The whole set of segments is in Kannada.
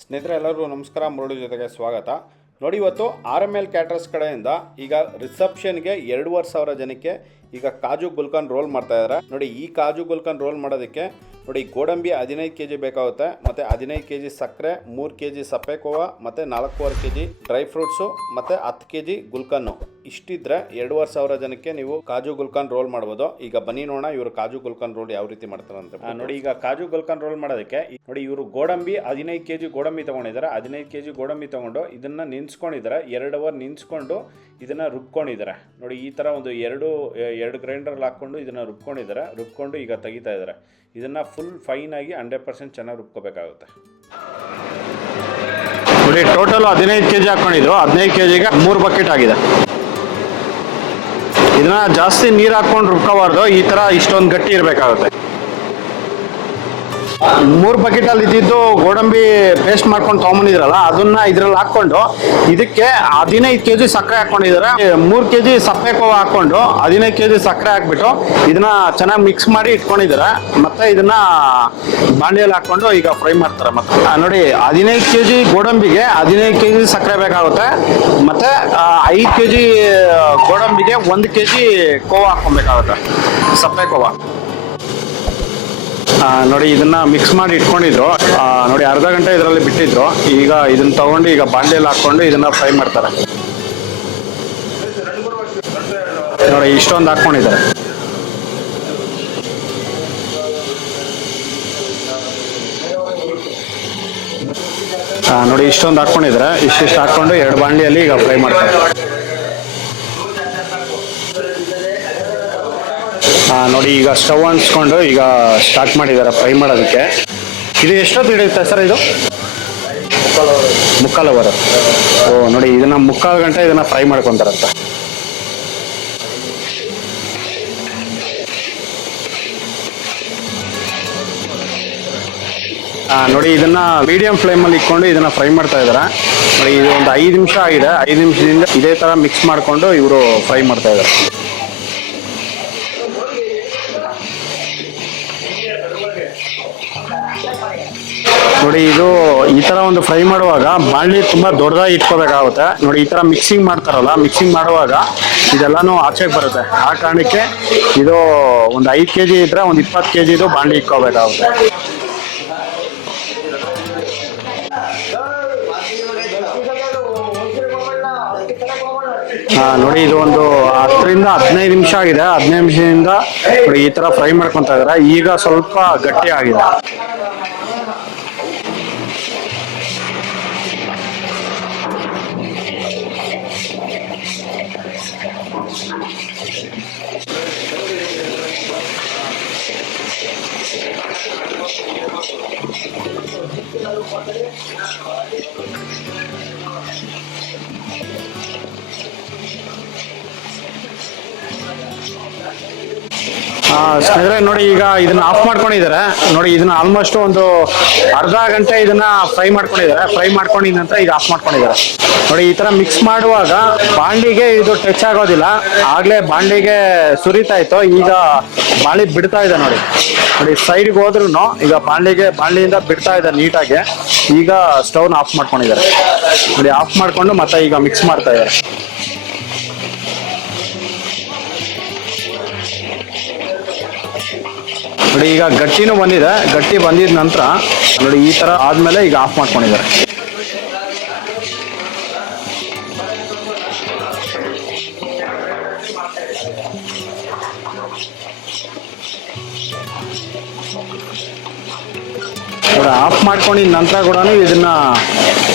ಸ್ನೇಹಿತರೆ ಎಲ್ಲರಿಗೂ ನಮಸ್ಕಾರ. ಮುರಳಿ ಜೊತೆಗೆ ಸ್ವಾಗತ. ನೋಡಿ, ಇವತ್ತು RML ಕ್ಯಾಟರರ್ಸ್ ಕಡೆಯಿಂದ ಈಗ ರಿಸೆಪ್ಷನ್ಗೆ 2,500 ಜನಕ್ಕೆ ಈಗ ಕಾಜು ಗುಲ್ಕನ್ ರೋಲ್ ಮಾಡ್ತಾ ಇದ್ದಾರೆ. ನೋಡಿ, ಈ ಕಾಜು ಗುಲ್ಕನ್ ರೋಲ್ ಮಾಡೋದಕ್ಕೆ ನೋಡಿ ಗೋಡಂಬಿ 15 kg ಬೇಕಾಗುತ್ತೆ, ಮತ್ತು 15 kg ಸಕ್ಕರೆ, 3 kg ಸಪ್ಪೆಕೋವಾ, ಮತ್ತು 4.25 kg ಡ್ರೈ ಫ್ರೂಟ್ಸು, ಮತ್ತು 10 kg ಗುಲ್ಕನ್ನು. ಇಷ್ಟಿದ್ರೆ 2,500 ಜನಕ್ಕೆ ನೀವು ಕಾಜು ಗುಲ್ಕನ್ ರೋಲ್ ಮಾಡ್ಬೋದು. ಈಗ ಬನ್ನಿ ನೋಡೋಣ ಇವರು ಕಾಜು ಗುಲ್ಕನ್ ರೋಲ್ ಯಾವ ರೀತಿ ಮಾಡ್ತಾರೆ ಅಂತ. ನೋಡಿ, ಈಗ ಕಾಜು ಗುಲ್ಕನ್ ರೋಲ್ ಮಾಡೋದಕ್ಕೆ ನೋಡಿ ಇವರು ಗೋಡಂಬಿ 15 kg ಗೋಡಂಬಿ ತೊಗೊಂಡಿದ್ದಾರೆ. 15 kg ಗೋಡಂಬಿ ತೊಗೊಂಡು ಇದನ್ನು ನಿನ್ಸ್ಕೊಂಡಿದ್ದಾರೆ. 2 ಅವರ್ ನಿನ್ಸ್ಕೊಂಡು ಇದನ್ನು ರುಬ್ಕೊಂಡಿದ್ದಾರೆ. ನೋಡಿ, ಈ ಥರ ಒಂದು ಎರಡು ಗ್ರೈಂಡರ್ಲ್ಲಿ ಹಾಕ್ಕೊಂಡು ಇದನ್ನು ರುಬ್ಕೊಂಡು ಈಗ ತೆಗಿತಾ ಇದ್ದಾರೆ. ಇದನ್ನು ಫುಲ್ ಫೈನಾಗಿ 100% ಚೆನ್ನಾಗಿ ರುಬ್ಕೋಬೇಕಾಗುತ್ತೆ. ನೋಡಿ, ಟೋಟಲ್ 15 kg ಹಾಕ್ಕೊಂಡಿದ್ದು. 15 kgಗೆ 3 ಬಕೆಟ್ ಆಗಿದೆ. ಇದನ್ನ ಜಾಸ್ತಿ ನೀರು ಹಾಕ್ಕೊಂಡು ರುಬ್ಕೋಬಾರ್ದು. ಈ ಥರ ಇಷ್ಟೊಂದು ಗಟ್ಟಿ ಇರಬೇಕಾಗುತ್ತೆ. 3 ಬಕೆಟಲ್ಲಿ ಇದ್ದಿದ್ದು ಗೋಡಂಬಿ ಪೇಸ್ಟ್ ಮಾಡ್ಕೊಂಡು ತೊಗೊಂಬಂದಿದ್ರಲ್ಲ, ಅದನ್ನ ಇದ್ರಲ್ಲಿ ಹಾಕ್ಕೊಂಡು ಇದಕ್ಕೆ 15 kg ಸಕ್ಕರೆ ಹಾಕ್ಕೊಂಡಿದ್ದಾರೆ. 3 kg ಸಪ್ಪೆಕೋವಾ ಹಾಕ್ಕೊಂಡು 15 kg ಸಕ್ಕರೆ ಹಾಕ್ಬಿಟ್ಟು ಇದನ್ನ ಚೆನ್ನಾಗಿ ಮಿಕ್ಸ್ ಮಾಡಿ ಇಟ್ಕೊಂಡಿದ್ದಾರೆ. ಮತ್ತೆ ಇದನ್ನ ಬಾಂಡಿಯಲ್ಲಿ ಹಾಕ್ಕೊಂಡು ಈಗ ಫ್ರೈ ಮಾಡ್ತಾರೆ. ಮತ್ತೆ ನೋಡಿ, 15 kg ಗೋಡಂಬಿಗೆ 15 kg ಸಕ್ಕರೆ ಬೇಕಾಗುತ್ತೆ. ಮತ್ತೆ 5 kg ಗೋಡಂಬಿಗೆ 1 kg ಕೋವಾ ಹಾಕ್ಕೊಬೇಕಾಗುತ್ತೆ, ಸಪ್ಪೆಕೋವಾ. ನೋಡಿ, ಇದನ್ನ ಮಿಕ್ಸ್ ಮಾಡಿ ಇಟ್ಕೊಂಡಿದ್ರು. ನೋಡಿ, ಅರ್ಧ ಗಂಟೆ ಇದರಲ್ಲಿ ಬಿಟ್ಟಿದ್ರು. ಈಗ ಇದನ್ನ ತಗೊಂಡು ಈಗ ಬಾಂಡೆಯಲ್ಲಿ ಹಾಕೊಂಡು ಇದನ್ನ ಫ್ರೈ ಮಾಡ್ತಾರೆ. ನೋಡಿ, ಇಷ್ಟೊಂದು ಹಾಕೊಂಡಿದ್ದಾರೆ. ನೋಡಿ, ಇಷ್ಟೊಂದು ಹಾಕೊಂಡಿದ್ದಾರೆ. ಇಷ್ಟಿಷ್ಟು ಹಾಕೊಂಡು 2 ಬಾಂಡೆಯಲ್ಲಿ ಈಗ ಫ್ರೈ ಮಾಡ್ತಾರೆ. ನೋಡಿ, ಈಗ ಸ್ಟವ್ ಅನ್ಸ್ಕೊಂಡು ಈಗ ಸ್ಟಾರ್ಟ್ ಮಾಡಿದ್ದಾರೆ ಫ್ರೈ ಮಾಡೋದಕ್ಕೆ. ಇದು ಎಷ್ಟೊತ್ತು ಹಿಡಿಯುತ್ತೆ ಸರ್? ಇದು ಮುಕ್ಕಾಲು ಅವರ್. ನೋಡಿ, ಇದನ್ನ 3/4 ಗಂಟೆ ಇದನ್ನ ಫ್ರೈ ಮಾಡ್ಕೊಂತಾರಂತ. ನೋಡಿ, ಇದನ್ನ ಮೀಡಿಯಂ ಫ್ಲೇಮಲ್ಲಿ ಇಟ್ಕೊಂಡು ಇದನ್ನ ಫ್ರೈ ಮಾಡ್ತಾ ಇದ್ದಾರೆ. ನೋಡಿ, ಇದು ಒಂದು 5 ನಿಮಿಷ ಆಗಿದೆ. 5 ನಿಮಿಷದಿಂದ ಇದೇ ತರ ಮಿಕ್ಸ್ ಮಾಡಿಕೊಂಡು ಇವರು ಫ್ರೈ ಮಾಡ್ತಾ ಇದ್ದಾರೆ. ನೋಡಿ, ಇದು ಈ ತರ ಒಂದು ಫ್ರೈ ಮಾಡುವಾಗ ಬಾಣಲಿ ತುಂಬಾ ದೊಡ್ಡದಾಗಿ ಇಟ್ಕೋಬೇಕಾಗುತ್ತೆ. ನೋಡಿ, ಈ ತರ ಮಿಕ್ಸಿಂಗ್ ಮಾಡ್ತಾರಲ್ಲ, ಮಿಕ್ಸಿಂಗ್ ಮಾಡುವಾಗ ಇದೆಲ್ಲಾನು ಆಚೆಗೆ ಬರುತ್ತೆ. ಆ ಕಾರಣಕ್ಕೆ ಇದು ಒಂದು 5 kg ಇದ್ರೆ ಒಂದು 20 kg ಇದು ಬಾಣಲಿ ಇಟ್ಕೋಬೇಕಾಗುತ್ತೆ. ನೋಡಿ, ಇದು ಒಂದು 10ರಿಂದ 15 ನಿಮಿಷ ಆಗಿದೆ. 15 ನಿಮಿಷದಿಂದ ನೋಡಿ ಈ ತರ ಫ್ರೈ ಮಾಡ್ಕೊಂತ ಇದಾರೆ. ಈಗ ಸ್ವಲ್ಪ ಗಟ್ಟಿ ಆಗಿದೆ. ಸ್ನೇಹಿತರೆ, ನೋಡಿ, ಈಗ ಇದನ್ನ ಆಫ್ ಮಾಡ್ಕೊಂಡಿದ್ದಾರೆ. ನೋಡಿ, ಇದನ್ನ ಆಲ್ಮೋಸ್ಟ್ ಒಂದು ಅರ್ಧ ಗಂಟೆ ಇದನ್ನ ಫ್ರೈ ಮಾಡ್ಕೊಂಡಿದ್ದಾರೆ. ಫ್ರೈ ಮಾಡ್ಕೊಂಡಿದ ನಂತರ ಈಗ ಆಫ್ ಮಾಡ್ಕೊಂಡಿದ್ದಾರೆ. ನೋಡಿ, ಈ ತರ ಮಿಕ್ಸ್ ಮಾಡುವಾಗ ಬಾಂಡಿಗೆ ಇದು ಟಚ್ ಆಗೋದಿಲ್ಲ. ಆಗ್ಲೇ ಬಾಂಡಿಗೆ ಸುರಿತಾ ಇತ್ತು, ಈಗ ಬಾಂಡಿ ಬಿಡ್ತಾ ಇದೆ. ನೋಡಿ, ಸೈಡ್ಗೆ ಹೋದ್ರು ಈಗ ಬಾಂಡಿಯಿಂದ ಬಿಡ್ತಾ ಇದೆ ನೀಟಾಗಿ. ಈಗ ಸ್ಟವ್ನ ಆಫ್ ಮಾಡ್ಕೊಂಡಿದ್ದಾರೆ. ನೋಡಿ, ಆಫ್ ಮಾಡ್ಕೊಂಡು ಮತ್ತೆ ಈಗ ಮಿಕ್ಸ್ ಮಾಡ್ತಾ ಇದ್ದಾರೆ. ನೋಡಿ, ಈಗ ಗಟ್ಟಿನೂ ಬಂದಿದೆ. ಗಟ್ಟಿ ಬಂದಿದ ನಂತರ ನೋಡಿ ಈ ತರ ಆದ್ಮೇಲೆ ಈಗ ಆಫ್ ಮಾಡ್ಕೊಂಡಿದ್ದಾರೆ. ನೋಡಿ, ಆಫ್ ಮಾಡ್ಕೊಂಡಿದ ನಂತರ ಕೂಡ ಇದನ್ನ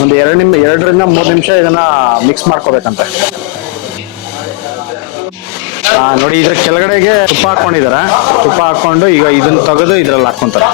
ಒಂದು 2ರಿಂದ 3 ನಿಮಿಷ ಇದನ್ನ ಮಿಕ್ಸ್ ಮಾಡ್ಕೋಬೇಕಂತೆ. ನೋಡಿ, ಇದ್ರ ಕೆಳಗಡೆಗೆ ತುಪ್ಪ ಹಾಕೊಂಡಿದ್ದಾರೆ. ತುಪ್ಪ ಹಾಕೊಂಡು ಈಗ ಇದನ್ನ ತೆಗೆದು ಇದ್ರಲ್ಲಿ ಹಾಕೊಂತಾರೆ.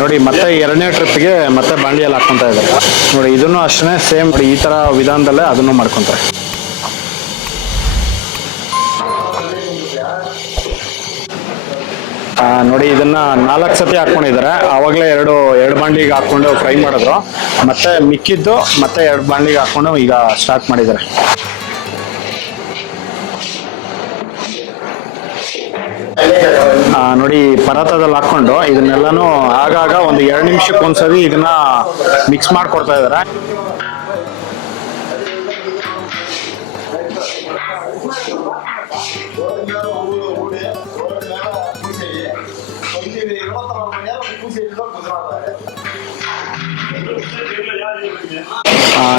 ನೋಡಿ ಮತ್ತೆ ಎರಡನೇ ಟ್ರಿಪ್ಗೆ ಮತ್ತೆ ಬಾಂಡಿಯಲ್ಲಿ ಹಾಕ್ಕೊಂತ ಇದ್ದಾರೆ. ನೋಡಿ ಇದನ್ನು ಅಷ್ಟೇ ಸೇಮ್ ಈ ತರ ವಿಧಾನದಲ್ಲೇ ಅದನ್ನು ಮಾಡ್ಕೊಂತಾರೆ. ನೋಡಿ ಇದನ್ನ 4 ಸತಿ ಹಾಕೊಂಡಿದ್ದಾರೆ. ಆವಾಗಲೇ ಎರಡು ಬಾಂಡ್ಲಿಗೆ ಹಾಕೊಂಡು ಫ್ರೈ ಮಾಡಿದ್ರು. ಮತ್ತೆ ಮಿಕ್ಕಿದ್ದು ಮತ್ತೆ 2 ಬಾಂಡ್ಲಿಗೆ ಹಾಕೊಂಡು ಈಗ ಸ್ಟಾರ್ಟ್ ಮಾಡಿದ್ದಾರೆ. ನೋಡಿ ಪರಾತದಲ್ಲಿ ಹಾಕೊಂಡು ಇದನ್ನೆಲ್ಲಾನು ಆಗಾಗ ಒಂದು 2 ನಿಮಿಷಕ್ಕೆ ಒಂದ್ಸತಿ ಇದನ್ನ ಮಿಕ್ಸ್ ಮಾಡ್ಕೊಡ್ತಾ ಇದ್ದಾರೆ.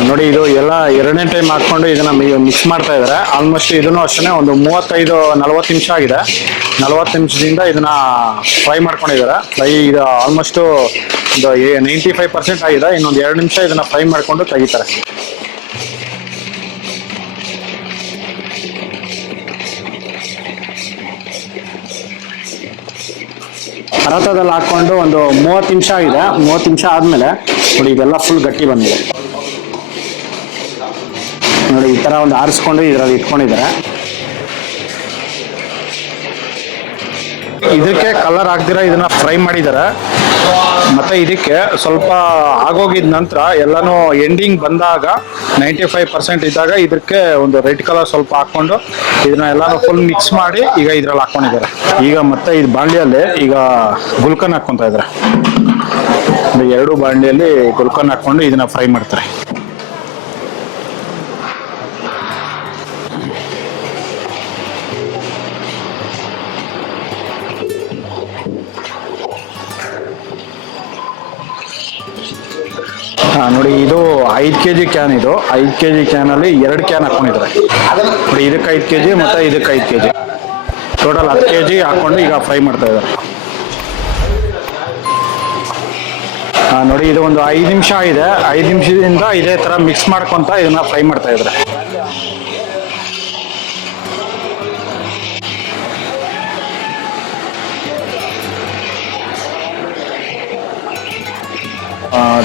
ನೋಡಿ ಇದು ಎಲ್ಲ 2ನೇ ಟೈಮ್ ಹಾಕೊಂಡು ಇದನ್ನ ಮಿಕ್ಸ್ ಮಾಡ್ತಾ ಇದ್ದಾರೆ. ಆಲ್ಮೋಸ್ಟ್ ಇದನ್ನು ಅಷ್ಟೇ ಒಂದು 35-40 ನಿಮಿಷ ಆಗಿದೆ. 40 ನಿಮಿಷದಿಂದ ಇದನ್ನ ಫ್ರೈ ಮಾಡ್ಕೊಂಡಿದ್ದಾರೆ. ಫ್ರೈ ಇದು ಆಲ್ಮೋಸ್ಟ್ ಒಂದು 95% ಆಗಿದೆ. ಇನ್ನೊಂದು 2 ನಿಮಿಷ ಇದನ್ನ ಫ್ರೈ ಮಾಡ್ಕೊಂಡು ತೆಗಿತಾರೆ. ಪರಾತದಲ್ಲಿ ಹಾಕೊಂಡು ಒಂದು 30 ನಿಮಿಷ ಆಗಿದೆ. 30 ನಿಮಿಷ ಆದ್ಮೇಲೆ ನೋಡಿ ಇದೆಲ್ಲ ಫುಲ್ ಗಟ್ಟಿ ಬಂದಿದೆ. ನೋಡಿ ಈ ತರ ಒಂದು ಆರಿಸ್ಕೊಂಡು ಇದರಲ್ಲಿ ಇಟ್ಕೊಂಡಿದ್ದಾರೆ. ಇದಕ್ಕೆ ಕಲರ್ ಹಾಕ್ದಿರ ಇದನ್ನ ಫ್ರೈ ಮಾಡಿದ್ದಾರೆ. ಮತ್ತೆ ಇದಕ್ಕೆ ಸ್ವಲ್ಪ ಆಗೋಗಿದ ನಂತರ ಎಲ್ಲಾನು ಎಂಡಿಂಗ್ ಬಂದಾಗ 95% ಇದ್ದಾಗ ಇದಕ್ಕೆ ಒಂದು ರೆಡ್ ಕಲರ್ ಸ್ವಲ್ಪ ಹಾಕೊಂಡು ಇದನ್ನ ಎಲ್ಲಾನು ಫುಲ್ ಮಿಕ್ಸ್ ಮಾಡಿ ಈಗ ಇದ್ರಲ್ಲಿ ಹಾಕೊಂಡಿದ್ದಾರೆ. ಈಗ ಮತ್ತೆ ಇದು ಬಾಂಡ್ಲಿಯಲ್ಲಿ ಈಗ ಗುಲ್ಕನ್ ಹಾಕೊಂತ ಇದ್ದಾರೆ. 2 ಬಾಂಡ್ಲಿಯಲ್ಲಿ ಗುಲ್ಕನ್ ಹಾಕೊಂಡು ಇದನ್ನ ಫ್ರೈ ಮಾಡ್ತಾರೆ. ನೋಡಿ ಇದು 5 kg ಕ್ಯಾನ್. ಇದು 5 kg ಕ್ಯಾನ್ ಅಲ್ಲಿ 2 ಕ್ಯಾನ್ ಹಾಕೊಂಡಿದ್ದಾರೆ. ನೋಡಿ ಇದಕ್ಕೆ 5 kg ಮತ್ತೆ ಇದಕ್ಕೆ 5 kg ಟೋಟಲ್ 10 kg ಹಾಕೊಂಡು ಈಗ ಫ್ರೈ ಮಾಡ್ತಾ ಇದ್ದಾರೆ. ನೋಡಿ ಇದು ಒಂದು 5 ನಿಮಿಷ ಇದೆ. 5 ನಿಮಿಷದಿಂದ ಇದೇ ತರ ಮಿಕ್ಸ್ ಮಾಡ್ಕೊಂತ ಇದನ್ನ ಫ್ರೈ ಮಾಡ್ತಾ ಇದ್ದಾರೆ.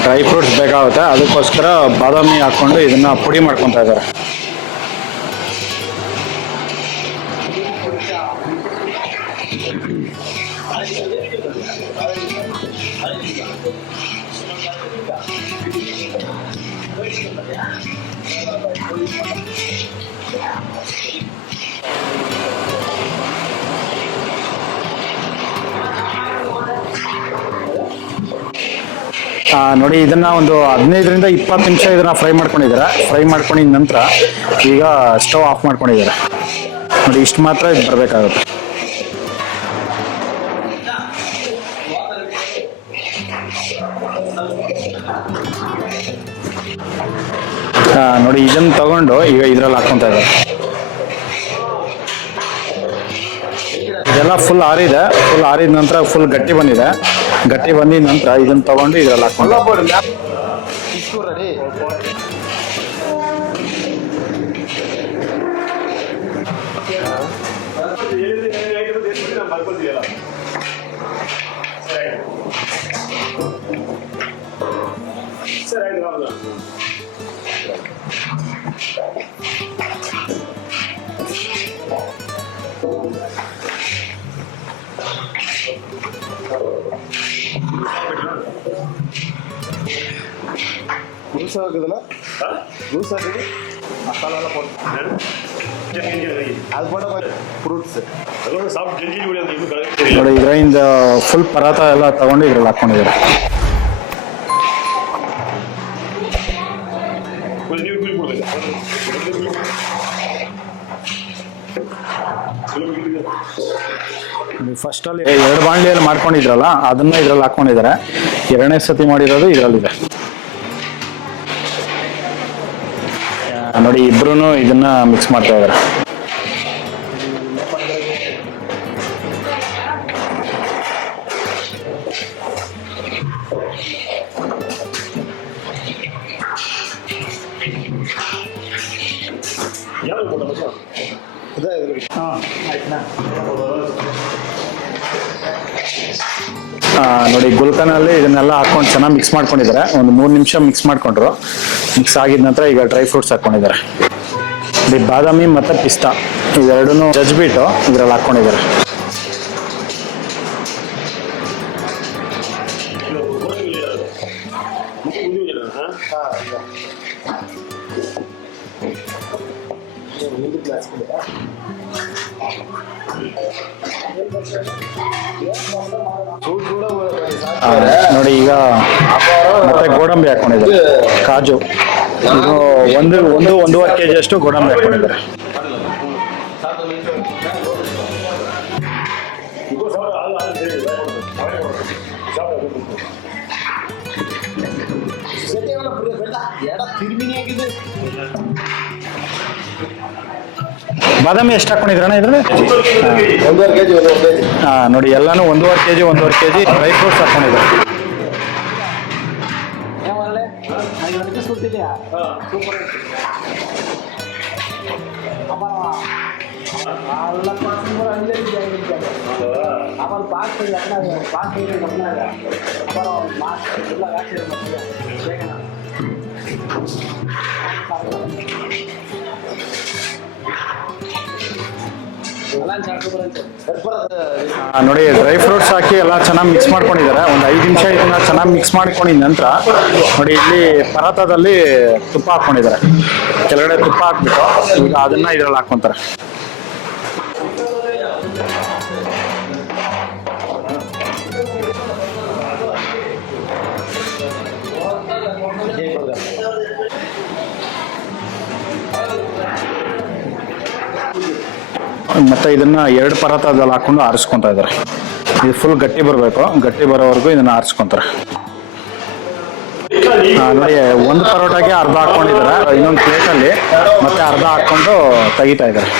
ಡ್ರೈ ಫ್ರೂಟ್ಸ್ ಬೇಕಾಗುತ್ತೆ, ಅದಕ್ಕೋಸ್ಕರ ಬಾದಾಮಿ ಹಾಕೊಂಡು ಇದನ್ನ ಪುಡಿ ಮಾಡ್ಕೊತಾ ಇದ್ದಾರೆ. ನೋಡಿ ಇದನ್ನ ಒಂದು 15-20 ನಿಮಿಷ ಇದನ್ನ ಫ್ರೈ ಮಾಡ್ಕೊಂಡಿದ್ದಾರೆ. ಫ್ರೈ ಮಾಡ್ಕೊಂಡಿದ ನಂತರ ಈಗ ಸ್ಟವ್ ಆಫ್ ಮಾಡ್ಕೊಂಡಿದ್ದಾರೆ. ನೋಡಿ ಇಷ್ಟು ಮಾತ್ರ ಇದು ಬರಬೇಕಾಗುತ್ತೆ. ನೋಡಿ ಇದನ್ನ ತಗೊಂಡು ಈಗ ಇದ್ರಲ್ಲಿ ಹಾಕೊಂತ ಇದ್ದಾರೆ. ಇದೆಲ್ಲ ಫುಲ್ ಆರಿದೆ. ಫುಲ್ ಆರಿದ ನಂತರ ಫುಲ್ ಗಟ್ಟಿ ಬಂದಿದೆ. ಗಟ್ಟಿ ಬಂದಿದ ನಂತರ ಇದನ್ನ ತಗೊಂಡು ಇದ್ರಲ್ಲಿ ಹಾಕೊಂಡು ಹಾಕಿದಲ್ಲ ಜ್ಯೂಸ್ ಹಾಕಿದ್ರೆ ಮಸಾಲ ಎಲ್ಲ ಅದು ಕೂಡ ಫ್ರೂಟ್ಸ್ ನೋಡಿ ಇದರಿಂದ ಫುಲ್ ಪರಾತ ಎಲ್ಲ ತಗೊಂಡು ಇದ್ರಲ್ಲಿ ಹಾಕೊಂಡಿದ್ದಾರೆ. ಫಸ್ಟ್ ಅಲ್ಲಿ 2 ಬಾಂಡ್ಲಿಯಲ್ಲಿ ಮಾಡ್ಕೊಂಡಿದ್ರಲ್ಲ ಅದನ್ನ ಇದ್ರಲ್ಲಿ ಹಾಕೊಂಡಿದ್ದಾರೆ. 2ನೇ ಸತಿ ಮಾಡಿರೋದು ಇದರಲ್ಲಿದೆ. ನೋಡಿ ಇಬ್ರು ಇದನ್ನ ಮಿಕ್ಸ್ ಮಾಡ್ತಾ ಇದ್ದಾರೆ. ಆಯ್ತಾ ನೋಡಿ ಗುಲ್ಕನಲ್ಲಿ ಇದನ್ನೆಲ್ಲ ಹಾಕೊಂಡು ಚೆನ್ನಾಗಿ ಮಿಕ್ಸ್ ಮಾಡ್ಕೊಂಡಿದ್ದಾರೆ. ಒಂದು 3 ನಿಮಿಷ ಮಿಕ್ಸ್ ಮಾಡ್ಕೊಂಡ್ರು. ಮಿಕ್ಸ್ ಆಗಿದ ನಂತರ ಈಗ ಡ್ರೈ ಫ್ರೂಟ್ಸ್ ಹಾಕೊಂಡಿದ್ದಾರೆ. ಈ ಬಾದಾಮಿ ಮತ್ತು ಪಿಸ್ತಾ ಇವೆರಡೂ ಜಜ್ಬಿಟ್ಟು ಇದರಲ್ಲಿ ಹಾಕ್ಕೊಂಡಿದ್ದಾರೆ. ನೋಡಿ ಈಗ ಮತ್ತೆ ಗೋಡಂಬಿ ಹಾಕೊಂಡಿದ್ದಾರೆ, ಕಾಜು ಇದು ಒಂದೂವರೆ ಕೆಜಿ ಅಷ್ಟು ಗೋಡಂಬಿ ಹಾಕೊಂಡಿದ್ದಾರೆ. ಬಾದಾಮಿ ಎಷ್ಟು ಹಾಕೊಂಡಿದ್ರಣ್ಣ ಇದ್ರಲ್ಲಿ? 1.5 kg ನೋಡಿ ಎಲ್ಲಾನು 1.5 kg ಡ್ರೈ ಫ್ರೂಟ್ಸ್ ಹಾಕೊಂಡಿದ್ದಾರೆ. ನೋಡಿ ಡ್ರೈ ಫ್ರೂಟ್ಸ್ ಹಾಕಿ ಎಲ್ಲ ಚೆನ್ನಾಗಿ ಮಿಕ್ಸ್ ಮಾಡ್ಕೊಂಡಿದ್ದಾರೆ. ಒಂದು 5 ನಿಮಿಷ ಇದನ್ನ ಚೆನ್ನಾಗಿ ಮಿಕ್ಸ್ ಮಾಡ್ಕೊಂಡಿದ ನಂತರ ನೋಡಿ ಇಲ್ಲಿ ಪರಾತದಲ್ಲಿ ತುಪ್ಪ ಹಾಕೊಂಡಿದ್ದಾರೆ. ಕೆಳಗಡೆ ತುಪ್ಪ ಹಾಕ್ಬಿಟ್ಟು ಈಗ ಅದನ್ನ ಇದ್ರಲ್ಲಿ ಹಾಕೊಂತಾರೆ. ಮತ್ತೆ ಇದನ್ನ 2 ಪರಾತದಲ್ಲಿ ಹಾಕೊಂಡು ಆರಿಸ್ಕೊಂತ ಇದ್ದಾರೆ. ಇದು ಫುಲ್ ಗಟ್ಟಿ ಬರಬೇಕು, ಗಟ್ಟಿ ಬರೋವರೆಗೂ ಇದನ್ನ ಆರಿಸ್ಕೊಂತಾರೆ. ನೋಡಿ ಒಂದು ಪರೋಟಾಗೆ ಅರ್ಧ ಹಾಕೊಂಡಿದ್ದಾರೆ, ಇನ್ನೊಂದು ಪ್ಲೇಟಲ್ಲಿ ಮತ್ತೆ ಅರ್ಧ ಹಾಕೊಂಡು ತೆಗಿತಾ ಇದ್ದಾರೆ.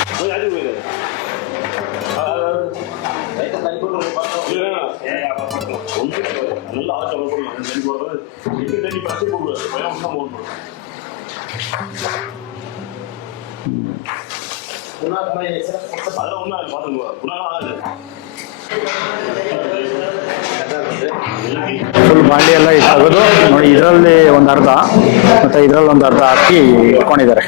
ಫುಲ್ ಬಾಂಡಿ ಎಲ್ಲ ತೆಗೆದು ನೋಡಿ ಇದರಲ್ಲಿ ಒಂದು ಅರ್ಧ ಮತ್ತೆ ಇದರಲ್ಲಿ ಒಂದು ಅರ್ಧ ಹಾಕಿ ಇಟ್ಕೊಂಡಿದ್ದಾರೆ.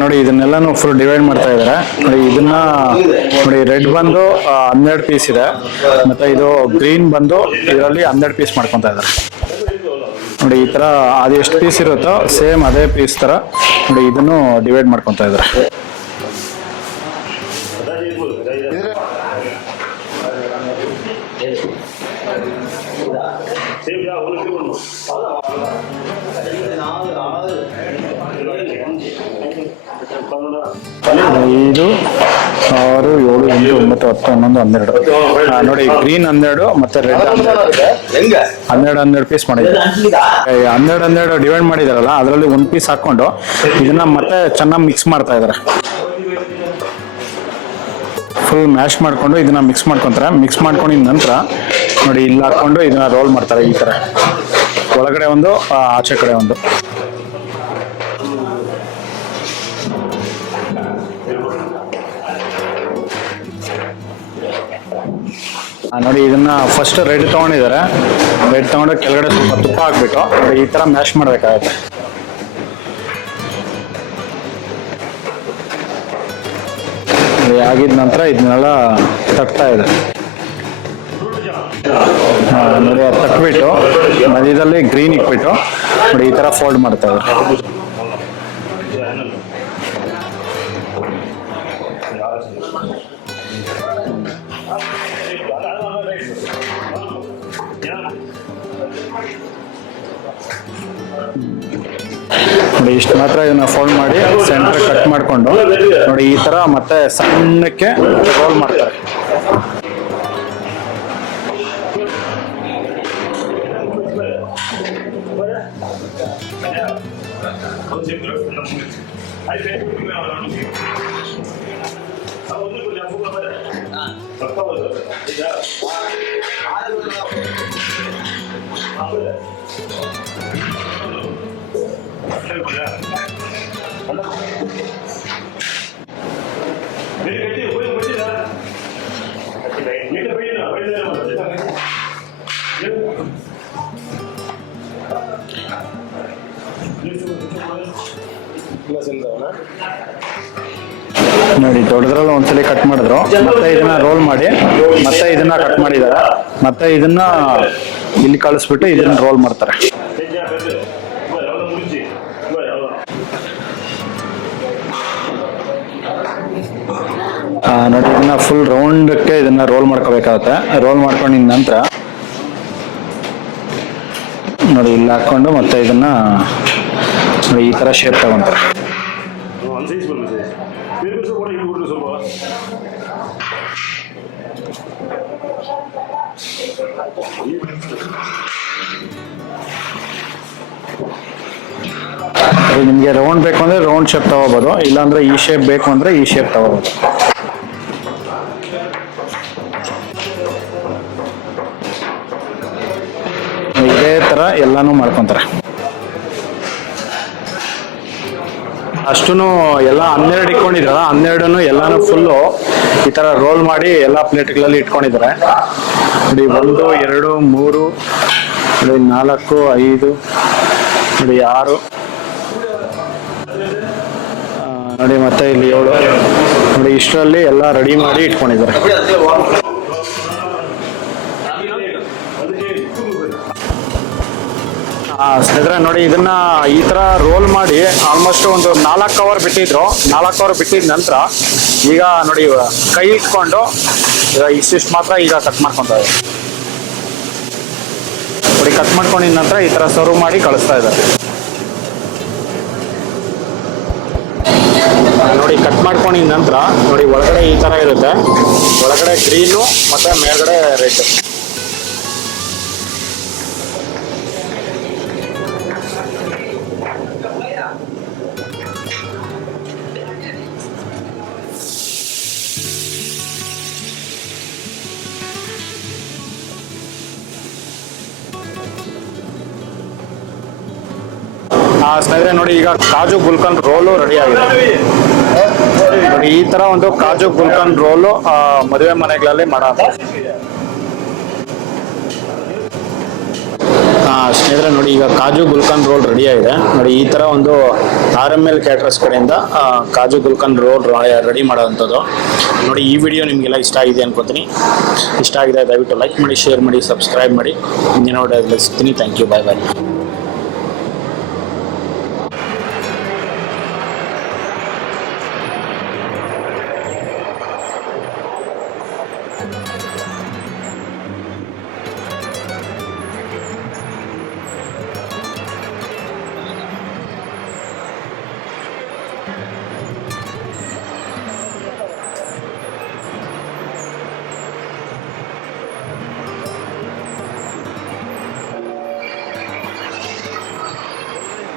ನೋಡಿ ಇದನ್ನೆಲ್ಲಾನು ಫುಲ್ ಡಿವೈಡ್ ಮಾಡ್ತಾ ಇದ್ದಾರೆ. ನೋಡಿ ಇದನ್ನ ನೋಡಿ ರೆಡ್ ಬಂದು 12 ಪೀಸ್ ಇದೆ, ಮತ್ತೆ ಇದು ಗ್ರೀನ್ ಬಂದು ಇದರಲ್ಲಿ 12 ಪೀಸ್ ಮಾಡ್ಕೊತಾ ಇದ್ದಾರೆ. ನೋಡಿ ಈ ತರ ಅದು ಎಷ್ಟು ಪೀಸ್ ಇರುತ್ತೋ ಸೇಮ್ ಅದೇ ಪೀಸ್ ತರ ನೋಡಿ ಇದನ್ನು ಡಿವೈಡ್ ಮಾಡ್ಕೊತಾ ಇದ್ದಾರೆ. ಐದು 6 7 8 9 10 11 12 ನೋಡಿ ಗ್ರೀನ್ 12 ಮತ್ತೆ ರೆಡ್ 12 ಪೀಸ್ ಮಾಡಿದ್ದಾರೆ. 12 ಡಿವೈಡ್ ಮಾಡಿದಾರಲ್ಲ ಅದರಲ್ಲಿ 1 ಪೀಸ್ ಹಾಕೊಂಡು ಇದನ್ನ ಮತ್ತೆ ಚೆನ್ನಾಗಿ ಮಿಕ್ಸ್ ಮಾಡ್ತಾ ಇದ್ದಾರೆ. ಫುಲ್ ಮ್ಯಾಶ್ ಮಾಡ್ಕೊಂಡು ಇದನ್ನ ಮಿಕ್ಸ್ ಮಾಡ್ಕೊಂತಾರೆ. ಮಿಕ್ಸ್ ಮಾಡ್ಕೊಂಡಿದ ನಂತರ ನೋಡಿ ಇಲ್ಲಿ ಹಾಕೊಂಡು ಇದನ್ನ ರೋಲ್ ಮಾಡ್ತಾರೆ. ಈ ತರ ಒಳಗಡೆ ಒಂದು ಆಚೆ ಕಡೆ ಒಂದು. ನೋಡಿ ಇದನ್ನ ಫಸ್ಟ್ ರೆಡ್ ತಗೊಂಡಿದ್ದಾರೆ. ರೆಡ್ ತಗೊಂಡು ಕೆಳಗಡೆ ಸ್ವಲ್ಪ ತುಪ್ಪ ಹಾಕ್ಬಿಟ್ಟು ನೋಡಿ ಈ ತರ ಮ್ಯಾಶ್ ಮಾಡ್ಬೇಕಾಗತ್ತೆ. ಆಗಿದ ನಂತರ ಇದನ್ನೆಲ್ಲ ತಟ್ತಾ ಇದೆ. ನೋಡಿ ಅದು ತಟ್ಬಿಟ್ಟು ಮಧ್ಯದಲ್ಲಿ ಗ್ರೀನ್ ಇಟ್ಬಿಟ್ಟು ನೋಡಿ ಈ ತರ ಫೋಲ್ಡ್ ಮಾಡ್ತಾ ಇದ್ದಾರೆ. ನೋಡಿ ಇಷ್ಟು ಮಾತ್ರ ಇದನ್ನ ಫೋಲ್ಡ್ ಮಾಡಿ ಸೆಂಟರ್ ಕಟ್ ಮಾಡ್ಕೊಂಡು ನೋಡಿ ಈ ತರ ಮತ್ತೆ ಸಣ್ಣಕ್ಕೆ ರೋಲ್ ಮಾಡ್ತಾರೆ. ನೋಡಿ ದೊಡ್ಡದ್ರಲ್ಲಿ ಒಂದ್ಸಲಿ ಕಟ್ ಮಾಡಿದ್ರು, ಮತ್ತೆ ಇದನ್ನ ರೋಲ್ ಮಾಡಿ ಮತ್ತೆ ಇದನ್ನ ಕಟ್ ಮಾಡಿದಾರೆ, ಮತ್ತೆ ಇದನ್ನ ಇಲ್ಲಿ ಕಳಿಸ್ಬಿಟ್ಟು ಇದನ್ನ ರೋಲ್ ಮಾಡ್ತಾರೆ. ನೋಡಿ ಇದನ್ನ ಫುಲ್ ರೌಂಡ್ಗೆ ಇದನ್ನ ರೋಲ್ ಮಾಡ್ಕೋಬೇಕಾಗತ್ತೆ. ರೋಲ್ ಮಾಡ್ಕೊಂಡಿದ ನಂತರ ನೋಡಿ ಇಲ್ಲಿ ಹಾಕೊಂಡು ಮತ್ತೆ ಇದನ್ನ ನೋಡಿ ಈ ತರ ಶೇಪ್ ತಗೊಂತಾರೆ. ನಿಮ್ಗೆ ರೌಂಡ್ ಬೇಕು ಅಂದ್ರೆ ರೌಂಡ್ ಶೇಪ್ ತಗೋಬಹುದು, ಇಲ್ಲಾಂದ್ರೆ ಈ ಶೇಪ್ ಬೇಕು ಅಂದ್ರೆ ಈ ಶೇಪ್ ತಗೋಬಹುದು. ಇದೇ ತರ ಎಲ್ಲಾನು ಮಾಡ್ಕೊಂತಾರೆ. ಅಷ್ಟೂ ಎಲ್ಲ 12 ಇಟ್ಕೊಂಡಿದಾರ. 12 ಎಲ್ಲಾನು ಫುಲ್ಲು ಈ ತರ ರೋಲ್ ಮಾಡಿ ಎಲ್ಲ ಪ್ಲೇಟ್ಗಳಲ್ಲಿ ಇಟ್ಕೊಂಡಿದ್ದಾರೆ. ನೋಡಿ 1 2 3 ನೋಡಿ 4 5 ನೋಡಿ 6 ನೋಡಿ ಮತ್ತೆ ಇಲ್ಲಿ 7 ನೋಡಿ ಇಷ್ಟರಲ್ಲಿ ಎಲ್ಲ ರೆಡಿ ಮಾಡಿ ಇಟ್ಕೊಂಡಿದ್ದಾರೆ. ಸ್ನೇಹಿತರೆ ನೋಡಿ ಇದನ್ನ ಈ ತರ ರೋಲ್ ಮಾಡಿ ಆಲ್ಮೋಸ್ಟ್ ಒಂದು 4 ಅವರ್ ಬಿಟ್ಟಿದ್ರು. 4 ಅವರ್ ಬಿಟ್ಟಿದ ನಂತರ ಈಗ ನೋಡಿ ಕೈ ಇಟ್ಕೊಂಡು ಇಷ್ಟಿಷ್ಟು ಮಾತ್ರ ಈಗ ಕಟ್ ಮಾಡ್ಕೊಂತ ಇದ್ದಾರೆ. ನೋಡಿ ಕಟ್ ಮಾಡ್ಕೊಂಡಿದ ನಂತರ ಈ ತರ ಸರ್ವ್ ಮಾಡಿ ಕಳಿಸ್ತಾ ಇದ್ದಾರೆ. ನೋಡಿ ಕಟ್ ಮಾಡ್ಕೊಂಡಿದ ನಂತರ ನೋಡಿ ಒಳಗಡೆ ಈ ತರ ಇರುತ್ತೆ, ಒಳಗಡೆ ಗ್ರೀನು ಮತ್ತೆ ಮೇಲ್ಗಡೆ ರೆಡ್. ಸ್ನೇಹಿತರೆ ನೋಡಿ ಈಗ ಕಾಜು ಗುಲ್ಕನ್ ರೋಲು ರೆಡಿ ಆಗಿದೆ. ನೋಡಿ ಈ ತರ ಒಂದು ಕಾಜು ಗುಲ್ಕನ್ ರೋಲು ಮದುವೆ ಮನೆಗಳಲ್ಲಿ ಮಾಡೋದು. ಸ್ನೇಹಿತರೆ ನೋಡಿ ಈಗ ಕಾಜು ಗುಲ್ಕನ್ ರೋಲ್ ರೆಡಿ ಆಗಿದೆ. ನೋಡಿ ಈ ತರ ಒಂದು RML ಕ್ಯಾಟರರ್ಸ್ ಕಡೆಯಿಂದ ಕಾಜು ಗುಲ್ಕನ್ ರೋಲ್ ರೆಡಿ ಮಾಡೋವಂಥದ್ದು. ನೋಡಿ ಈ ವಿಡಿಯೋ ನಿಮಗೆಲ್ಲ ಇಷ್ಟ ಆಗಿದೆ ಅನ್ಕೋತೀನಿ. ಇಷ್ಟ ಆಗಿದೆ ದಯವಿಟ್ಟು ಲೈಕ್ ಮಾಡಿ, ಶೇರ್ ಮಾಡಿ, ಸಬ್ಸ್ಕ್ರೈಬ್ ಮಾಡಿ. ಮುಂದಿನ ವಿಡಿಯೋದಲ್ಲಿ ಸಿಗ್ತೀನಿ. Thank you, bye bye.